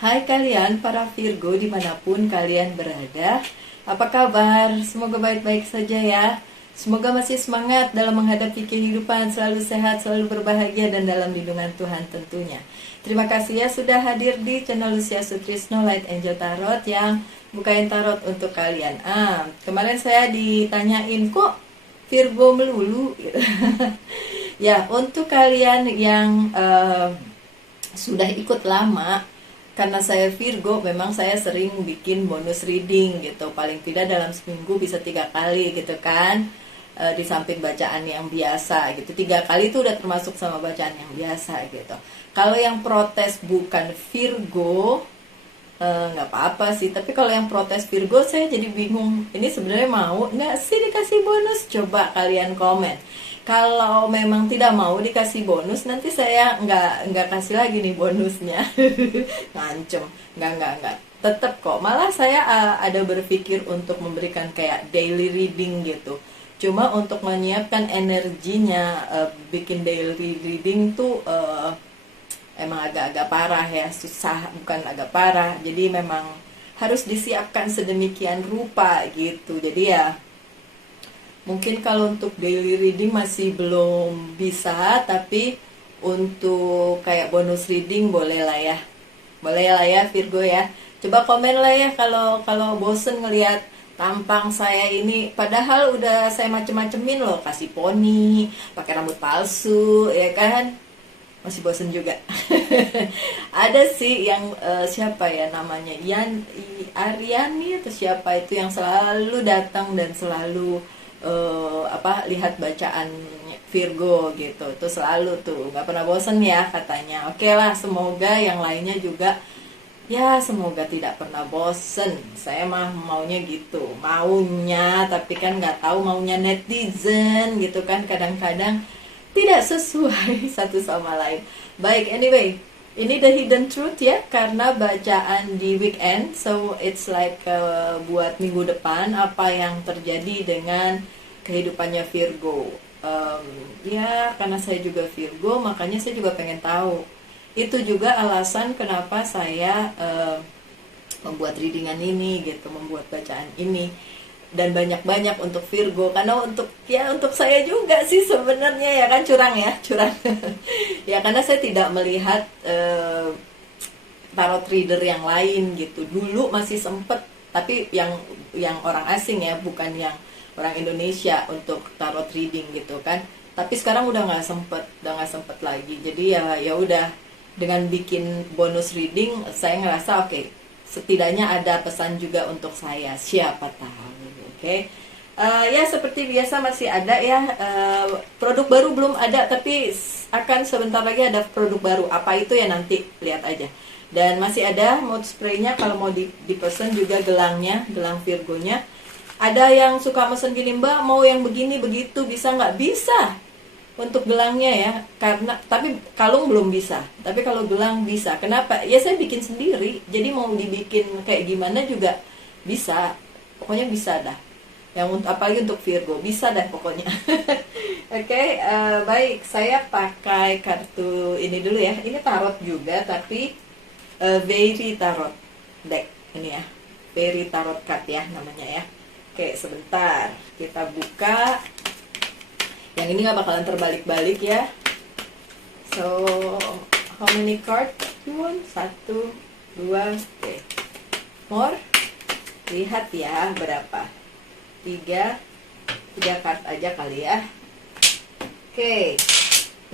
Hai kalian para Virgo dimanapun kalian berada. Apa kabar? Semoga baik-baik saja ya. Semoga masih semangat dalam menghadapi kehidupan, selalu sehat, selalu berbahagia dan dalam lindungan Tuhan tentunya. Terima kasih ya sudah hadir di channel Lucia Sutrisno Light Angel Tarot yang bukain tarot untuk kalian. Kemarin saya ditanyain kok Virgo melulu gitu. Ya, untuk kalian yang sudah ikut lama, karena saya Virgo, memang saya sering bikin bonus reading gitu. Paling tidak dalam seminggu bisa 3 kali gitu kan. Di samping bacaan yang biasa gitu. 3 kali itu udah termasuk sama bacaan yang biasa gitu. Kalau yang protes bukan Virgo, nggak apa-apa sih. Tapi kalau yang protes Virgo, saya jadi bingung. Ini sebenarnya mau nggak sih dikasih bonus? Coba kalian komen. Kalau memang tidak mau dikasih bonus, nanti saya nggak kasih lagi nih bonusnya. Ngancem. Nggak. Tetap kok. Malah saya ada berpikir untuk memberikan kayak daily reading gitu. Cuma untuk menyiapkan energinya, bikin daily reading tuh emang agak-agak parah ya, susah, bukan agak parah. Jadi memang harus disiapkan sedemikian rupa gitu. Jadi ya mungkin kalau untuk daily reading masih belum bisa, tapi untuk kayak bonus reading boleh lah ya. Boleh lah ya Virgo ya. Coba komen lah ya kalau bosen ngelihat tampang saya ini, padahal udah saya macem-macemin loh, kasih poni, pakai rambut palsu, ya kan? Masih bosen juga. Ada sih yang siapa ya namanya, Aryani atau siapa itu yang selalu datang dan selalu lihat bacaan Virgo gitu. Tuh selalu tuh nggak pernah bosen ya katanya. Oke lah, semoga yang lainnya juga ya, semoga tidak pernah bosen. Saya mah maunya gitu, maunya, tapi kan nggak tahu maunya netizen gitu kan, kadang-kadang tidak sesuai satu sama lain. Baik, anyway, ini the hidden truth ya, karena bacaan di weekend, so it's like buat minggu depan apa yang terjadi dengan kehidupannya Virgo. Ya, karena saya juga Virgo, makanya saya juga pengen tahu. Itu juga alasan kenapa saya membuat readingan ini gitu, membuat bacaan ini. Dan banyak-banyak untuk Virgo, karena untuk saya juga sih sebenarnya ya kan, curang. Ya karena saya tidak melihat tarot reader yang lain gitu. Dulu masih sempet, tapi yang orang asing ya, bukan yang orang Indonesia untuk tarot reading gitu kan. Tapi sekarang udah nggak sempet lagi. Jadi ya udah, dengan bikin bonus reading saya ngerasa oke, setidaknya ada pesan juga untuk saya, siapa tahu. Oke. Ya seperti biasa masih ada ya, produk baru belum ada, tapi akan sebentar lagi ada produk baru. Apa itu ya, nanti lihat aja. Dan masih ada mood spraynya kalau mau dipesan juga, gelang Virgonya. Ada yang suka mesen gini, Mbak mau yang begini begitu, bisa nggak? Bisa untuk gelangnya ya, karena tapi kalung belum bisa, tapi kalau gelang bisa. Kenapa? Ya saya bikin sendiri, jadi mau dibikin kayak gimana juga bisa, pokoknya bisa dah. Yang apalagi untuk Virgo bisa dah pokoknya. Oke, baik, saya pakai kartu ini dulu ya. Ini tarot juga, tapi Very Tarot deck ini ya, Very Tarot card ya namanya ya. Oke, sebentar kita buka. Yang ini nggak bakalan terbalik-balik ya. So, how many card you want? 1, 2, oke. More? Lihat ya berapa. 3 card aja kali ya. Oke.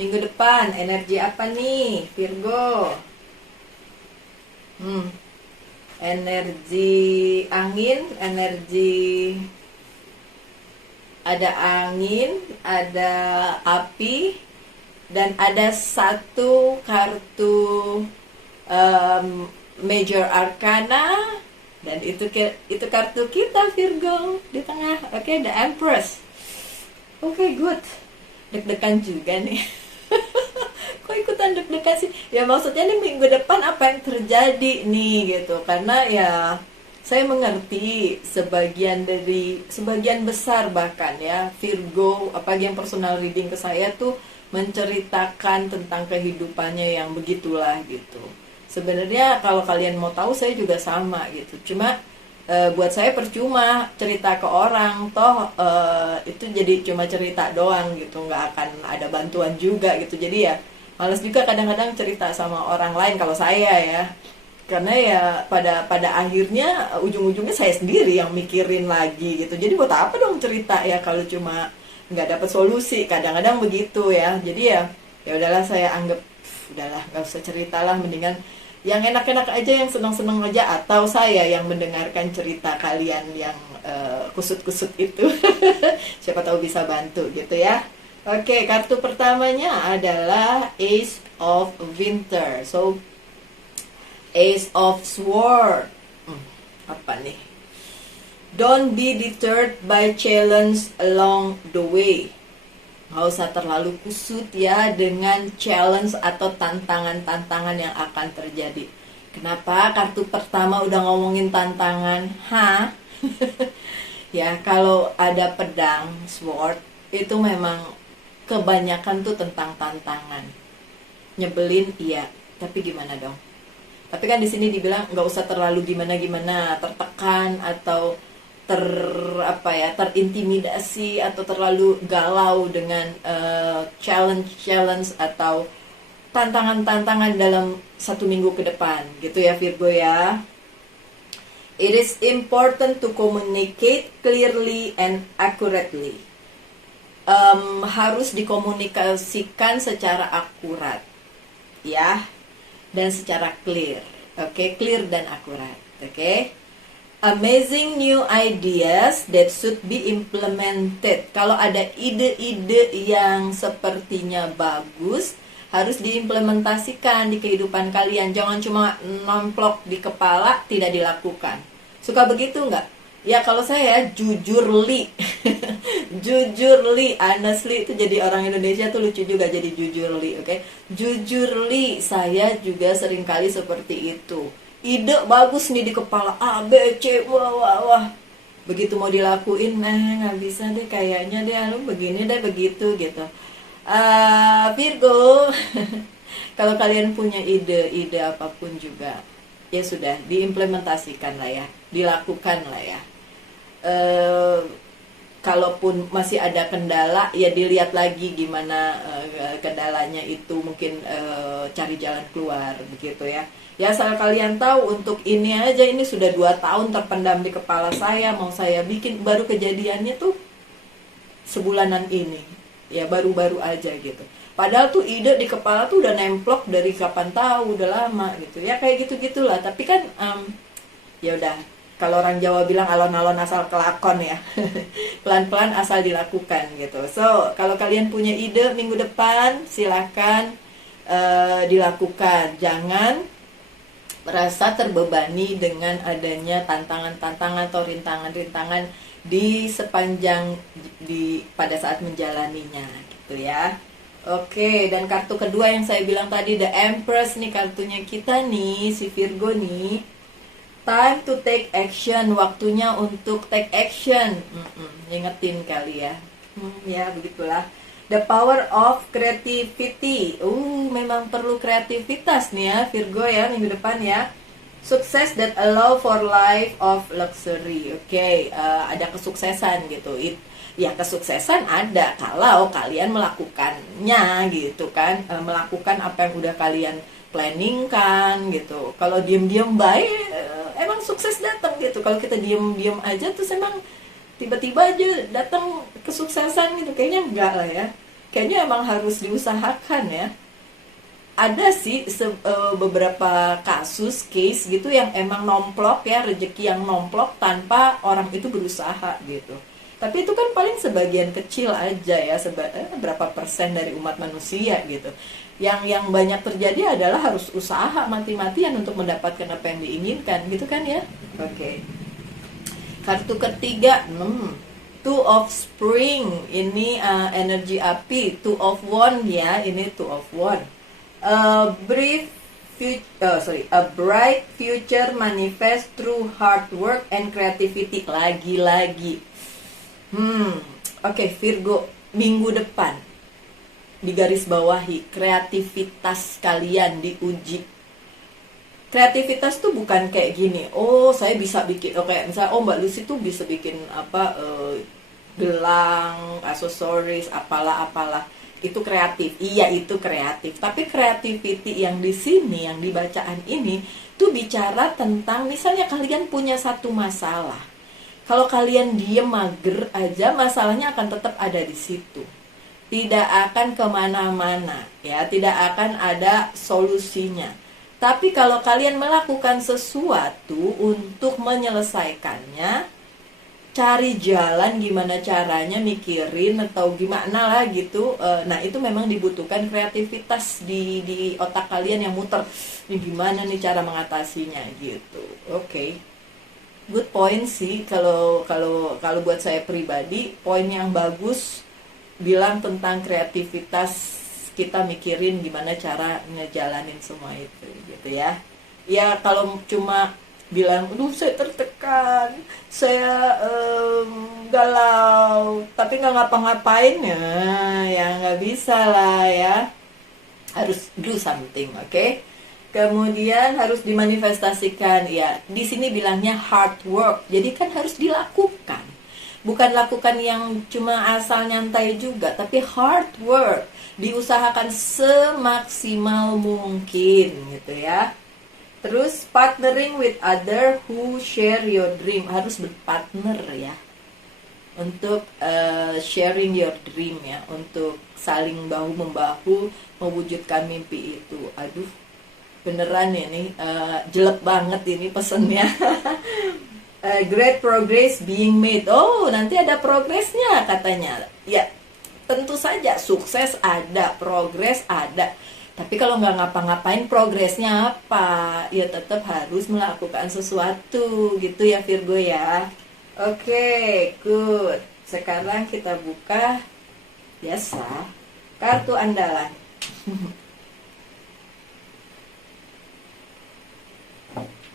Minggu depan energi apa nih Virgo? Energi angin, ada angin, ada api, dan ada satu kartu Major Arcana, dan itu kartu kita Virgo di tengah. Oke, The Empress. Oke, good. Deg-degan juga nih. Kok ikutan deg-degan sih? Ya maksudnya nih minggu depan apa yang terjadi nih gitu. Karena ya saya mengerti sebagian besar bahkan ya Virgo, apalagi yang personal reading ke saya tuh menceritakan tentang kehidupannya yang begitulah gitu. Sebenarnya kalau kalian mau tahu saya juga sama gitu. Cuma buat saya percuma cerita ke orang, toh itu jadi cuma cerita doang gitu, nggak akan ada bantuan juga gitu. Jadi ya males juga kadang-kadang cerita sama orang lain kalau saya ya, karena ya pada akhirnya ujung-ujungnya saya sendiri yang mikirin lagi gitu. Jadi buat apa dong cerita ya kalau cuma nggak dapat solusi, kadang-kadang begitu ya. Jadi ya udahlah, saya anggap udahlah nggak usah ceritalah, mendingan yang enak-enak aja, yang senang-senang aja, atau saya yang mendengarkan cerita kalian yang kusut-kusut itu. Siapa tahu bisa bantu gitu ya. Oke, kartu pertamanya adalah Ace of Winter. So Ace of Sword. Apa nih? Don't be deterred by challenge along the way. Nggak usah terlalu kusut ya dengan challenge atau tantangan-tantangan yang akan terjadi. Kenapa? Kartu pertama udah ngomongin tantangan. Ya, kalau ada pedang, sword, itu memang kebanyakan tuh tentang tantangan. Nyebelin, iya. Tapi gimana dong? Tapi kan di sini dibilang nggak usah terlalu gimana-gimana, tertekan atau terintimidasi atau terlalu galau dengan challenge atau tantangan-tantangan dalam 1 minggu ke depan gitu ya Virgo ya. It is important to communicate clearly and accurately. Harus dikomunikasikan secara akurat ya, dan secara clear. Oke, clear dan akurat. Oke. Amazing new ideas that should be implemented. Kalau ada ide-ide yang sepertinya bagus, harus diimplementasikan di kehidupan kalian. Jangan cuma nomplok di kepala, tidak dilakukan. Suka begitu nggak? Ya kalau saya jujurly. Jujurly, honestly itu jadi orang Indonesia tuh lucu juga, jadi jujurly, oke? Jujurly, saya juga seringkali seperti itu. Ide bagus nih di kepala, A, B, C, wah. Begitu mau dilakuin, nggak bisa deh kayaknya deh, lu begini deh, begitu gitu. Virgo, kalau kalian punya ide apapun juga, ya sudah, diimplementasikan lah ya, dilakukan lah ya. Kalaupun masih ada kendala, ya dilihat lagi gimana kendalanya itu, mungkin cari jalan keluar, begitu ya. Ya asal kalian tahu, untuk ini aja ini sudah 2 tahun terpendam di kepala saya, mau saya bikin, baru kejadiannya tuh sebulanan ini, ya baru-baru aja gitu. Padahal tuh ide di kepala tuh udah nemplok dari kapan tahu, udah lama gitu ya, kayak gitu-gitulah. Tapi kan ya udah, kalau orang Jawa bilang alon-alon asal kelakon ya. Pelan-pelan asal dilakukan gitu. So kalau kalian punya ide minggu depan, silakan dilakukan. Jangan merasa terbebani dengan adanya tantangan-tantangan atau rintangan-rintangan di sepanjang pada saat menjalaninya gitu ya. Oke, dan kartu kedua yang saya bilang tadi, The Empress nih kartunya kita nih, si Virgo nih. Time to take action, waktunya untuk take action. Ingetin kali ya. Ya begitulah. The power of creativity. Memang perlu kreativitas nih ya Virgo ya minggu depan ya. Success that allow for life of luxury. Oke, ada kesuksesan gitu. Ya kesuksesan ada kalau kalian melakukannya gitu kan. Melakukan apa yang udah kalian planningkan gitu. Kalau diem-diem baik, emang sukses datang gitu. Kalau kita diem-diem aja terus emang tiba-tiba aja datang kesuksesan gitu, kayaknya enggak lah ya. Kayaknya emang harus diusahakan ya. Ada sih beberapa kasus, case gitu yang emang nomplok ya, rezeki yang nomplok tanpa orang itu berusaha gitu. Tapi itu kan paling sebagian kecil aja ya, berapa persen dari umat manusia gitu. Yang banyak terjadi adalah harus usaha mati-matian untuk mendapatkan apa yang diinginkan gitu kan ya. Oke. Kartu ketiga, Two of Spring, ini energi api. Two of Wand ya, ini Two of Wand. A bright future manifest through hard work and creativity. Lagi-lagi. Oke, Virgo, minggu depan di garis bawahi kreativitas kalian diuji. kreativitas tuh bukan kayak gini, oh saya bisa bikin, oh kayak misalnya, oh Mbak Lucy tuh bisa bikin apa, gelang, aksesoris, apalah-apalah. Itu kreatif. Iya, itu kreatif. Tapi creativity yang di sini, yang di bacaan ini, tuh bicara tentang misalnya kalian punya satu masalah. Kalau kalian diem mager aja, masalahnya akan tetap ada di situ. Tidak akan kemana-mana, ya. Tidak akan ada solusinya. Tapi kalau kalian melakukan sesuatu untuk menyelesaikannya, cari jalan gimana caranya, mikirin atau gimana lah gitu. Nah itu memang dibutuhkan kreativitas di otak kalian yang muter. Ini gimana nih cara mengatasinya gitu. Oke. Good point sih, kalau buat saya pribadi, poin yang bagus bilang tentang kreativitas, kita mikirin gimana cara ngejalanin semua itu gitu ya. Ya kalau cuma bilang, aduh saya tertekan, saya galau, tapi nggak ngapa-ngapain ya nggak bisa lah ya. Harus do something, oke? Kemudian harus dimanifestasikan, ya. Di sini bilangnya hard work, jadi kan harus dilakukan. Bukan lakukan yang cuma asal nyantai juga, tapi hard work, diusahakan semaksimal mungkin gitu ya. Terus partnering with other who share your dream, harus berpartner ya untuk sharing your dream ya, untuk saling bahu membahu mewujudkan mimpi itu. Aduh, beneran ya nih, jelek banget ini pesennya. Great progress being made. Oh, nanti ada progresnya katanya. Ya, tentu saja sukses ada, progres ada. Tapi kalau nggak ngapa-ngapain, progresnya apa? Ya tetap harus melakukan sesuatu gitu ya Virgo ya. Oke, good. Sekarang kita buka biasa kartu andalan.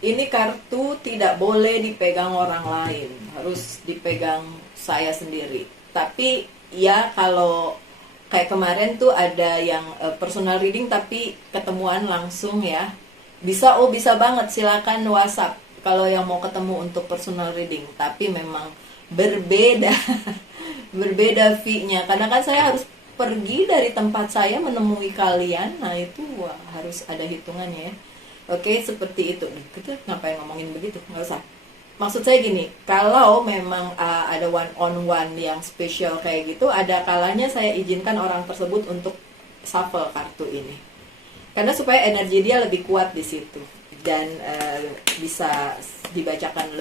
Ini kartu tidak boleh dipegang orang lain, harus dipegang saya sendiri. Tapi ya kalau kayak kemarin tuh ada yang personal reading tapi ketemuan langsung ya. Bisa, oh bisa banget, silakan WhatsApp kalau yang mau ketemu untuk personal reading. Tapi memang berbeda, berbeda fee-nya. Karena kan saya harus pergi dari tempat saya menemui kalian. Nah itu wah, harus ada hitungannya ya. Oke, seperti itu. Kita ngapain ngomongin begitu? Nggak usah. Maksud saya gini, kalau memang ada one on one yang spesial kayak gitu, ada kalanya saya izinkan orang tersebut untuk shuffle kartu ini, karena supaya energi dia lebih kuat di situ dan bisa dibacakan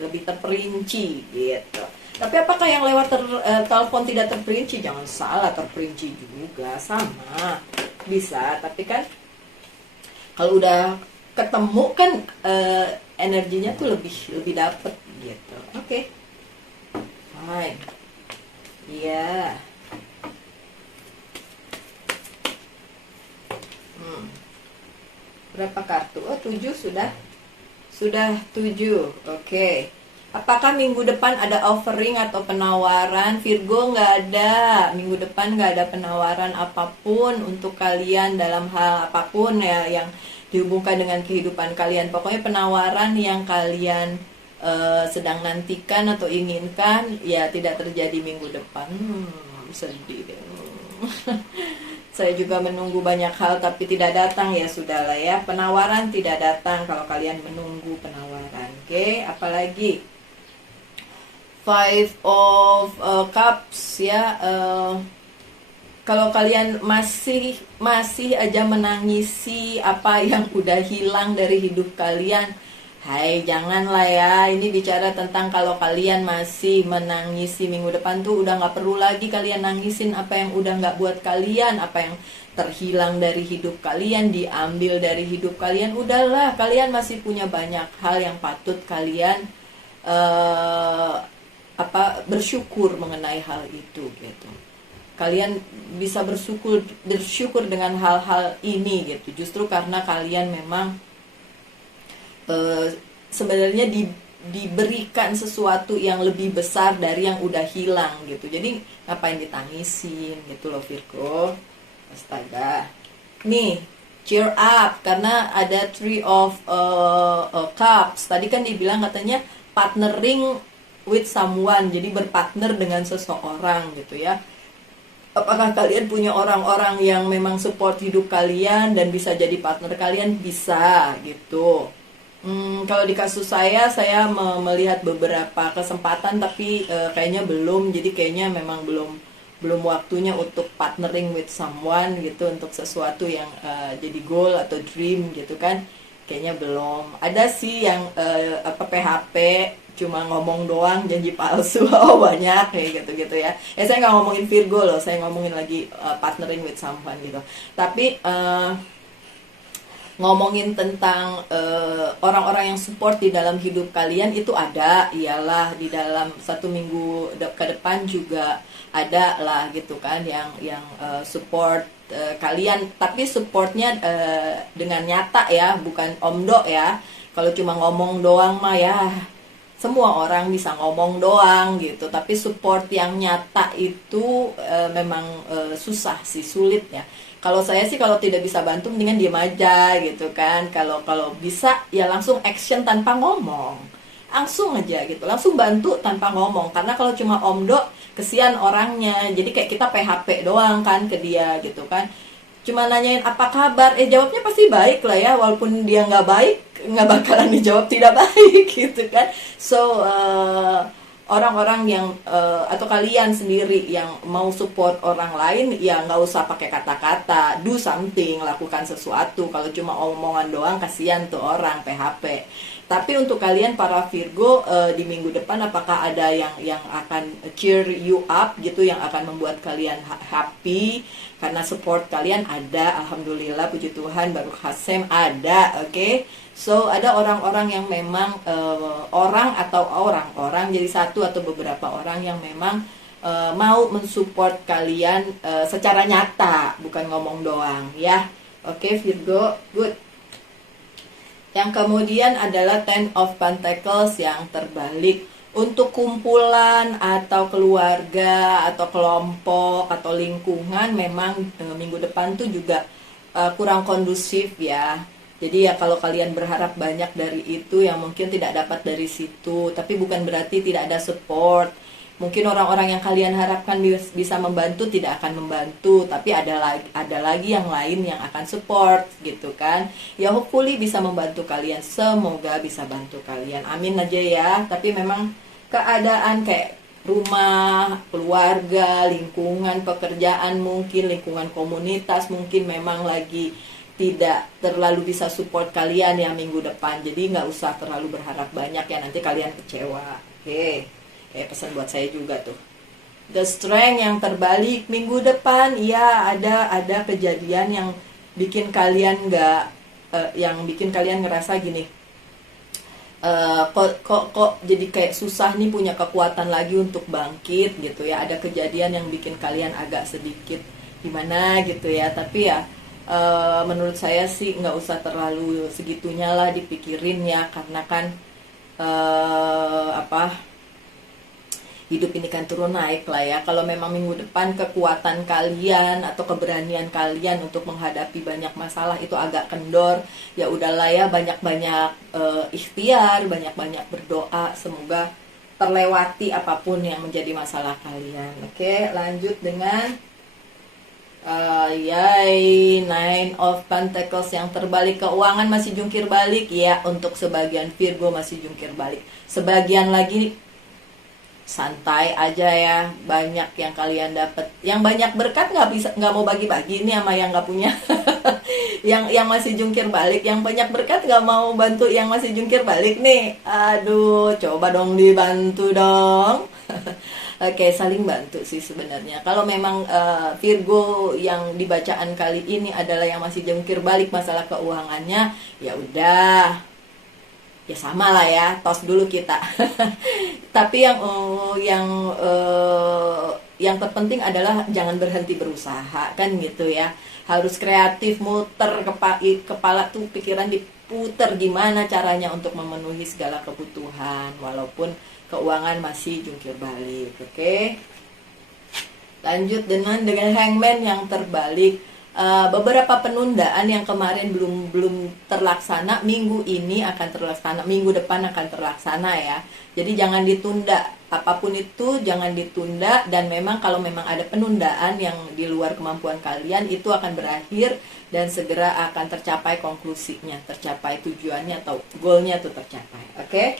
lebih terperinci gitu. Tapi apakah yang lewat telepon tidak terperinci? Jangan salah, terperinci juga sama bisa. Tapi kan kalau udah ketemu kan energinya tuh lebih dapet gitu. Oke. Fine. Iya. Berapa kartu? Oh, 7 sudah. Sudah 7. Oke. Apakah minggu depan ada offering atau penawaran? Virgo nggak ada. Minggu depan nggak ada penawaran apapun untuk kalian dalam hal apapun ya yang dihubungkan dengan kehidupan kalian. Pokoknya penawaran yang kalian sedang nantikan atau inginkan ya tidak terjadi minggu depan. Sedih deh. Saya juga menunggu banyak hal tapi tidak datang, ya sudahlah ya. Penawaran tidak datang kalau kalian menunggu penawaran. Oke, apalagi Five of Cups ya. Kalau kalian masih aja menangisi apa yang udah hilang dari hidup kalian, hai janganlah ya. Ini bicara tentang kalau kalian masih menangisi minggu depan tuh udah nggak perlu lagi kalian nangisin apa yang udah nggak buat kalian, apa yang terhilang dari hidup kalian, diambil dari hidup kalian. Udahlah, kalian masih punya banyak hal yang patut kalian bersyukur mengenai hal itu gitu. Kalian bisa bersyukur dengan hal-hal ini gitu. Justru karena kalian memang sebenarnya diberikan sesuatu yang lebih besar dari yang udah hilang gitu. Jadi ngapain ditangisin gitu loh Virgo. Astaga. Nih, cheer up, karena ada Three of Cups. Tadi kan dibilang katanya partnering with someone, jadi berpartner dengan seseorang gitu ya. Apakah kalian punya orang-orang yang memang support hidup kalian dan bisa jadi partner kalian? Bisa gitu. Kalau di kasus saya melihat beberapa kesempatan, tapi kayaknya belum. Jadi kayaknya memang belum waktunya untuk partnering with someone gitu, untuk sesuatu yang jadi goal atau dream gitu kan. Kayaknya belum. Ada sih yang PHP cuma ngomong doang, janji palsu. Oh, banyak kayak gitu-gitu ya. Saya nggak ngomongin Virgo loh, saya ngomongin lagi partnering with someone gitu. Tapi ngomongin tentang orang-orang yang support di dalam hidup kalian itu ada, iyalah di dalam 1 minggu ke depan juga ada lah gitu kan, yang support kalian, tapi supportnya dengan nyata ya, bukan omdo ya. Kalau cuma ngomong doang mah ya semua orang bisa ngomong doang gitu, tapi support yang nyata itu memang susah sih, sulit ya. Kalau saya sih kalau tidak bisa bantu mendingan diem aja gitu kan. Kalau bisa ya langsung action tanpa ngomong, langsung aja gitu, langsung bantu tanpa ngomong. Karena kalau cuma omdo kesian orangnya, jadi kayak kita PHP doang kan ke dia gitu kan, cuma nanyain apa kabar, jawabnya pasti baik lah ya, walaupun dia nggak baik nggak bakalan dijawab tidak baik gitu kan. So orang-orang yang atau kalian sendiri yang mau support orang lain ya nggak usah pakai kata-kata, do something, lakukan sesuatu. Kalau cuma omongan doang kasihan tuh orang PHP. Tapi untuk kalian para Virgo di minggu depan, apakah ada yang akan cheer you up gitu, yang akan membuat kalian happy karena support kalian? Ada, alhamdulillah, puji Tuhan, Baruch Hashem, ada. Oke. So ada orang-orang yang memang orang jadi satu atau beberapa orang yang memang mau mensupport kalian secara nyata, bukan ngomong doang ya. Oke, Virgo, good. Yang kemudian adalah Ten of Pentacles yang terbalik. Untuk kumpulan atau keluarga atau kelompok atau lingkungan memang minggu depan tuh juga kurang kondusif ya. Jadi ya kalau kalian berharap banyak dari itu yang mungkin tidak dapat dari situ. Tapi bukan berarti tidak ada support. Mungkin orang-orang yang kalian harapkan bisa membantu tidak akan membantu, tapi ada lagi yang lain yang akan support gitu kan. Ya hopefully bisa membantu kalian, semoga bisa bantu kalian. Amin aja ya. Tapi memang keadaan kayak rumah, keluarga, lingkungan pekerjaan, mungkin lingkungan komunitas mungkin memang lagi tidak terlalu bisa support kalian ya minggu depan. Jadi nggak usah terlalu berharap banyak ya, nanti kalian kecewa. Oke. Pesan buat saya juga tuh. The Strength yang terbalik minggu depan, ya ada kejadian yang bikin kalian yang bikin kalian ngerasa gini, kok jadi kayak susah nih punya kekuatan lagi untuk bangkit gitu ya. Ada kejadian yang bikin kalian agak sedikit gimana gitu ya. Tapi ya menurut saya sih nggak usah terlalu segitunya lah dipikirin ya, karena kan hidup ini kan turun naik lah ya. Kalau memang minggu depan kekuatan kalian atau keberanian kalian untuk menghadapi banyak masalah itu agak kendor, ya udahlah ya, banyak-banyak ikhtiar, banyak-banyak berdoa, semoga terlewati apapun yang menjadi masalah kalian. Oke, lanjut dengan Nine of Pentacles yang terbalik. Keuangan masih jungkir balik ya, untuk sebagian Virgo masih jungkir balik. Sebagian lagi santai aja ya, banyak yang kalian dapat. Yang banyak berkat nggak mau bagi-bagi nih sama yang nggak punya. yang masih jungkir balik, yang banyak berkat nggak mau bantu yang masih jungkir balik nih. Aduh, coba dong dibantu dong. Oke, saling bantu sih sebenarnya. Kalau memang Virgo yang dibacaan kali ini adalah yang masih jungkir balik masalah keuangannya, ya udah, ya sama lah ya, tos dulu kita. Tapi yang terpenting adalah jangan berhenti berusaha kan gitu ya. Harus kreatif, muter kepala tuh, pikiran diputer gimana caranya untuk memenuhi segala kebutuhan walaupun keuangan masih jungkir balik. Oke. Lanjut dengan Hangman yang terbalik. beberapa penundaan yang kemarin belum terlaksana, minggu ini akan terlaksana, minggu depan akan terlaksana ya. Jadi jangan ditunda, apapun itu jangan ditunda, dan memang kalau memang ada penundaan yang di luar kemampuan kalian, itu akan berakhir dan segera akan tercapai konklusinya, tercapai tujuannya atau goalnya tuh tercapai. Oke?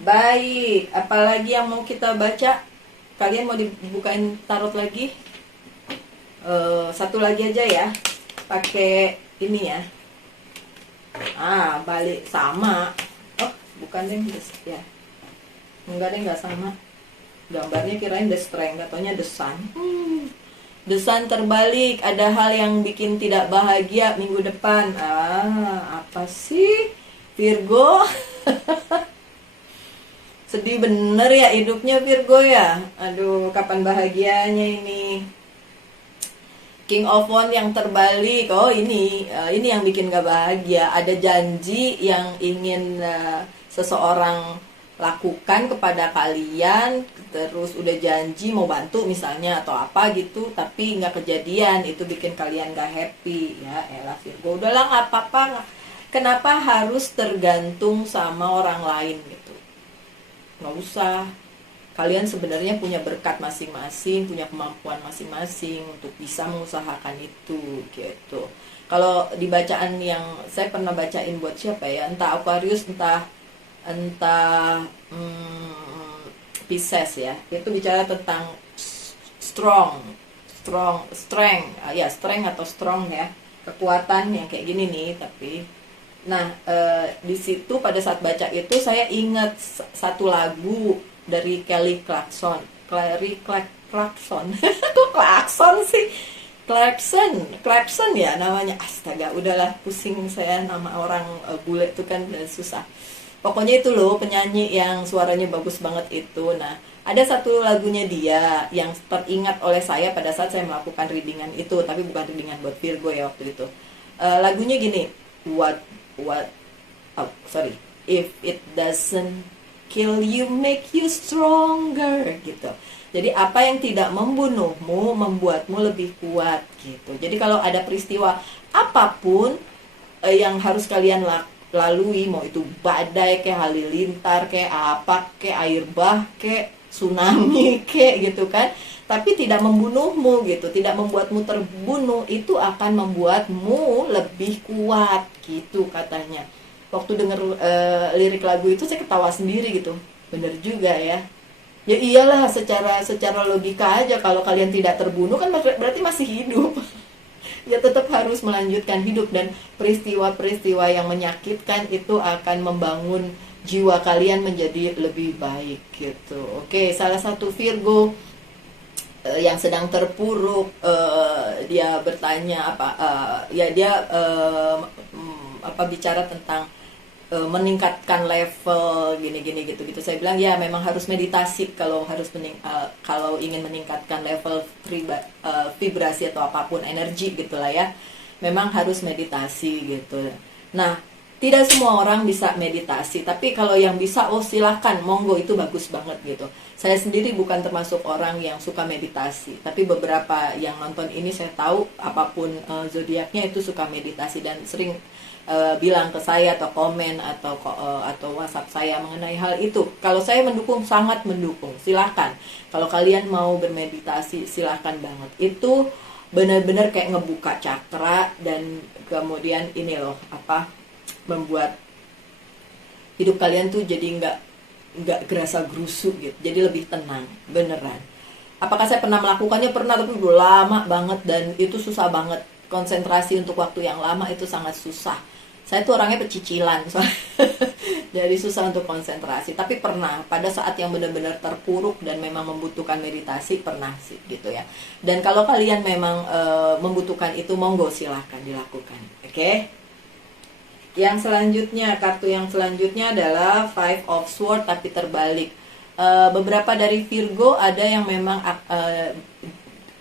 Baik, apalagi yang mau kita baca? Kalian mau dibukain tarot lagi? Satu lagi aja ya, pakai ini ya. Balik sama. Oh, bukan deh, ya. Enggak deh, enggak sama. Gambarnya kirain the strength, katanya the sun. The sun terbalik, ada hal yang bikin tidak bahagia minggu depan. Apa sih? Virgo. Sedih bener ya hidupnya Virgo ya. Aduh, kapan bahagianya ini? King of Wands yang terbalik. Oh, ini yang bikin gak bahagia. Ada janji yang ingin seseorang lakukan kepada kalian, terus udah janji mau bantu misalnya atau apa gitu, tapi nggak kejadian. Itu bikin kalian gak happy ya. Elah Virgo, udahlah nggak apa-apa. Kenapa harus tergantung sama orang lain gitu? Nggak usah. Kalian sebenarnya punya berkat masing-masing, punya kemampuan masing-masing untuk bisa mengusahakan itu gitu. Kalau di bacaan yang saya pernah bacain buat siapa ya, entah Aquarius, entah Pisces ya, itu bicara tentang strength atau strong ya, kekuatan yang kayak gini nih. Tapi di situ pada saat baca itu saya ingat satu lagu dari Kelly Clarkson. Kok Clarkson sih? Clarkson ya namanya. Astaga, udahlah, pusing saya nama orang bule itu kan susah. Pokoknya itu loh, penyanyi yang suaranya bagus banget itu. Nah, ada satu lagunya dia yang teringat oleh saya pada saat saya melakukan readingan itu, tapi bukan readingan buat Virgo ya waktu itu. Lagunya gini, if it doesn't kill you, make you stronger gitu. Jadi apa yang tidak membunuhmu membuatmu lebih kuat gitu. Jadi kalau ada peristiwa apapun yang harus kalian lalui, mau itu badai kayak halilintar kayak apa kayak air bah kayak tsunami kayak gitu kan, tapi tidak membunuhmu gitu, tidak membuatmu terbunuh, itu akan membuatmu lebih kuat gitu katanya. Waktu denger lirik lagu itu saya ketawa sendiri gitu. Bener juga ya. Ya iyalah, secara logika aja, kalau kalian tidak terbunuh kan berarti masih hidup. Ya tetap harus melanjutkan hidup, dan peristiwa-peristiwa yang menyakitkan itu akan membangun jiwa kalian menjadi lebih baik gitu. Oke, salah satu Virgo yang sedang terpuruk, dia bertanya bicara tentang meningkatkan level gini gitu. Saya bilang ya memang harus meditasi kalau ingin meningkatkan level vibrasi atau apapun energi gitulah ya. Memang harus meditasi gitu. Nah, tidak semua orang bisa meditasi, tapi kalau yang bisa, silahkan, monggo, itu bagus banget gitu. Saya sendiri bukan termasuk orang yang suka meditasi, tapi beberapa yang nonton ini saya tahu apapun zodiaknya itu suka meditasi dan sering bilang ke saya atau komen atau WhatsApp saya mengenai hal itu. Kalau saya mendukung, sangat mendukung. Silahkan. Kalau kalian mau bermeditasi, silahkan banget. Itu benar-benar kayak ngebuka cakra, dan kemudian ini loh membuat hidup kalian tuh jadi nggak gerasa gerusu gitu, jadi lebih tenang beneran. Apakah saya pernah melakukannya? Pernah, tapi udah lama banget, dan itu susah banget. Konsentrasi untuk waktu yang lama itu sangat susah. Saya tuh orangnya pecicilan, jadi susah untuk konsentrasi. Tapi pernah pada saat yang benar-benar terpuruk dan memang membutuhkan meditasi, pernah sih gitu ya. Dan kalau kalian memang membutuhkan itu, monggo silahkan dilakukan. Oke? Yang selanjutnya, kartu yang selanjutnya adalah Five of Swords tapi terbalik. Beberapa dari Virgo ada yang memang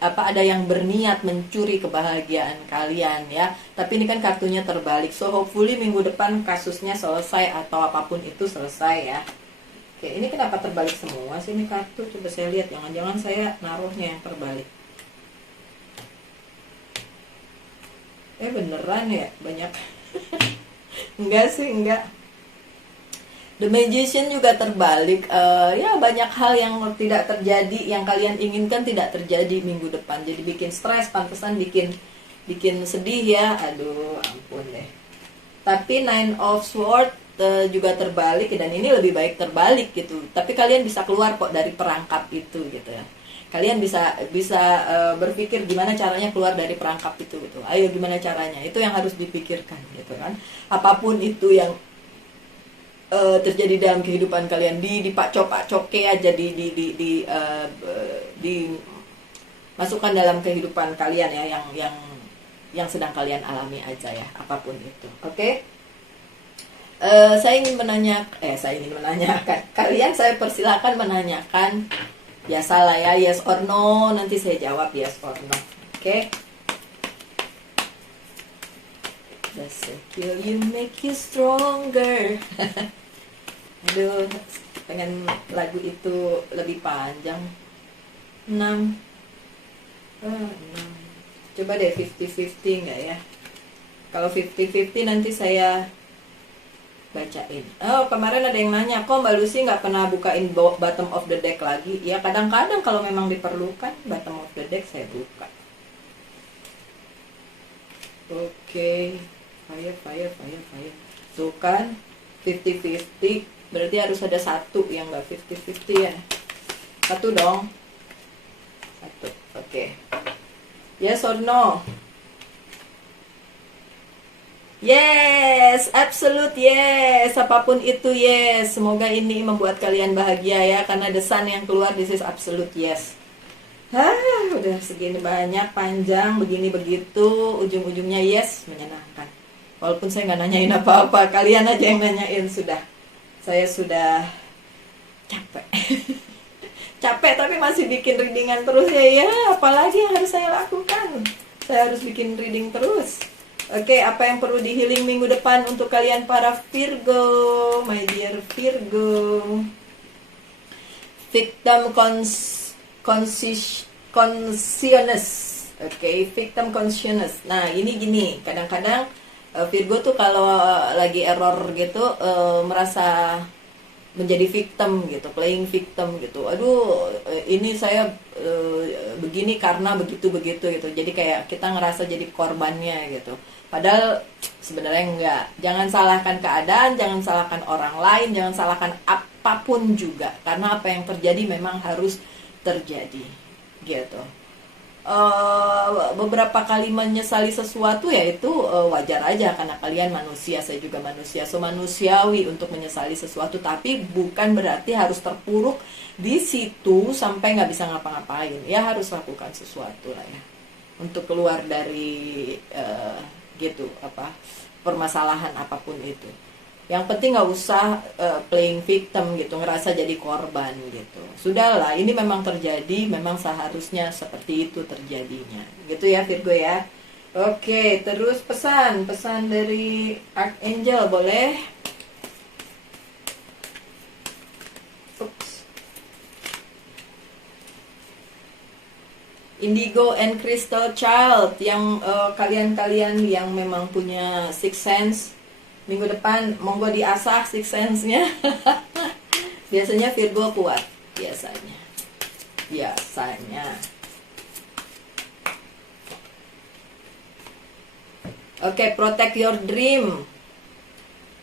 ada yang berniat mencuri kebahagiaan kalian ya. Tapi ini kan kartunya terbalik. So hopefully minggu depan kasusnya selesai atau apapun itu selesai ya. Oke, ini kenapa terbalik semua sih ini kartu? Coba saya lihat, jangan-jangan saya naruhnya yang terbalik. Beneran ya banyak. Enggak sih, enggak. The Magician juga terbalik. Ya banyak hal yang tidak terjadi, yang kalian inginkan tidak terjadi minggu depan. Jadi bikin stres, pantesan bikin sedih ya. Aduh, ampun deh. Tapi Nine of Swords juga terbalik, dan ini lebih baik terbalik gitu. Tapi kalian bisa keluar kok dari perangkap itu gitu ya. Kalian bisa berpikir gimana caranya keluar dari perangkap itu gitu. Ayo gimana caranya? Itu yang harus dipikirkan gitu kan. Apapun itu yang terjadi dalam kehidupan kalian, dipacok-pacoke aja, masukkan dalam kehidupan kalian ya, yang sedang kalian alami aja ya, apapun itu. Oke? Saya ingin menanyakan, kalian saya persilakan menanyakan, ya salah ya, yes or no, nanti saya jawab yes or no. Oke? Does it kill you make you stronger? Aduh, pengen lagu itu lebih panjang. 6. Coba deh 50-50 enggak ya? Kalau 50-50 nanti saya bacain. Oh, kemarin ada yang nanya, kok Mbak Lucy nggak pernah bukain bottom of the deck lagi? Ya kadang-kadang kalau memang diperlukan, bottom of the deck saya buka. Oke. Fire. Tuh kan, 50-50. Berarti harus ada satu yang nggak 50-50 ya. Satu dong. Satu. Oke. Yes or no? Yes, absolute yes. Apapun itu yes. Semoga ini membuat kalian bahagia ya, karena the sun yang keluar, this is absolute yes. Udah segini banyak, panjang, begini begitu, ujung-ujungnya yes, menyenangkan. Walaupun saya nggak nanyain apa-apa, kalian aja yang nanyain sudah. Saya sudah capek. Capek tapi masih bikin readingan terus ya. Apalagi yang harus saya lakukan? Saya harus bikin reading terus. Oke, apa yang perlu di healing minggu depan untuk kalian para Virgo, my dear Virgo? Victim consciousness. Oke, victim consciousness. Nah, ini gini, kadang-kadang Virgo tuh kalau lagi error gitu merasa menjadi victim gitu, playing victim gitu. Aduh, ini saya begini karena begitu gitu. Jadi kayak kita ngerasa jadi korbannya gitu. Padahal sebenarnya enggak. Jangan salahkan keadaan, jangan salahkan orang lain, jangan salahkan apapun juga. Karena apa yang terjadi memang harus terjadi gitu. Beberapa kali menyesali sesuatu ya itu wajar aja, karena kalian manusia, saya juga manusia, so manusiawi untuk menyesali sesuatu, tapi bukan berarti harus terpuruk di situ sampai nggak bisa ngapa-ngapain. Ya harus lakukan sesuatu lah ya untuk keluar dari permasalahan apapun itu. Yang penting nggak usah playing victim gitu, ngerasa jadi korban gitu. Sudahlah, ini memang terjadi, memang seharusnya seperti itu terjadinya. Gitu ya Virgo ya. Oke, terus pesan dari Archangel boleh? Indigo and Crystal Child, yang kalian-kalian yang memang punya sixth sense, minggu depan monggo diasah sixth sense-nya. Biasanya Virgo kuat, biasanya. Oke, protect your dream.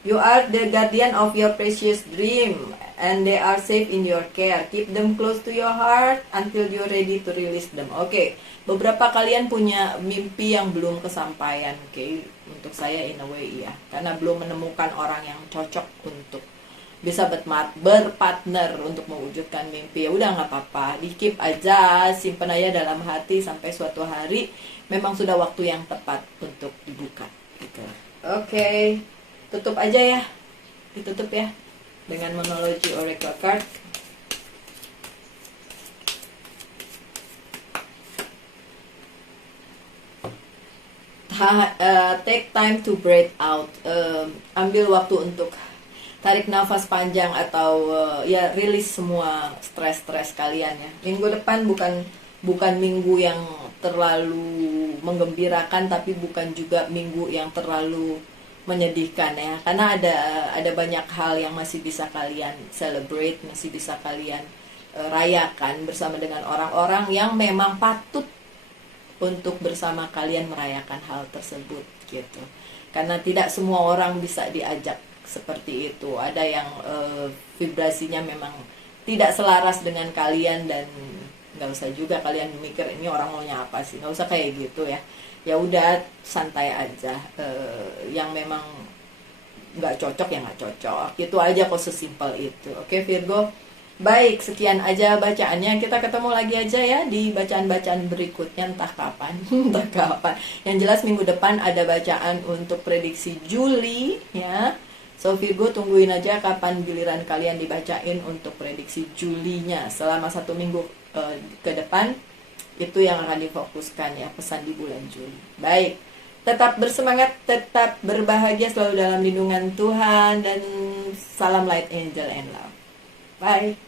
You are the guardian of your precious dream, and they are safe in your care. Keep them close to your heart until you're ready to release them. Oke, beberapa kalian punya mimpi yang belum kesampaian. Oke, untuk saya in a way ya, karena belum menemukan orang yang cocok untuk bisa berpartner untuk mewujudkan mimpi. Ya udah, nggak apa-apa, di keep aja, simpen aja dalam hati sampai suatu hari memang sudah waktu yang tepat untuk dibuka gitu. Oke, tutup aja ya, ditutup ya dengan Monology Oracle Card. Take time to breathe out. Ambil waktu untuk tarik nafas panjang atau ya rilis semua stres kalian ya. Minggu depan bukan minggu yang terlalu menggembirakan, tapi bukan juga minggu yang terlalu menyedihkan ya, karena ada banyak hal yang masih bisa kalian celebrate, masih bisa kalian rayakan bersama dengan orang-orang yang memang patut untuk bersama kalian merayakan hal tersebut gitu. Karena tidak semua orang bisa diajak seperti itu. Ada yang vibrasinya memang tidak selaras dengan kalian, dan nggak usah juga kalian mikir ini orang maunya apa sih, nggak usah kayak gitu ya. Ya udah, santai aja. Yang memang nggak cocok ya nggak cocok, itu aja kok, sesimpel itu. Oke Virgo, baik, sekian aja bacaannya. Kita ketemu lagi aja ya di bacaan-bacaan berikutnya, entah kapan. Entah kapan, yang jelas minggu depan ada bacaan untuk prediksi Juli ya. So Virgo, tungguin aja kapan giliran kalian dibacain untuk prediksi Julinya. Selama 1 minggu ke depan itu yang akan difokuskan ya, pesan di bulan Juli. Baik, tetap bersemangat, tetap berbahagia, selalu dalam lindungan Tuhan, dan salam light, angel, and love. Bye.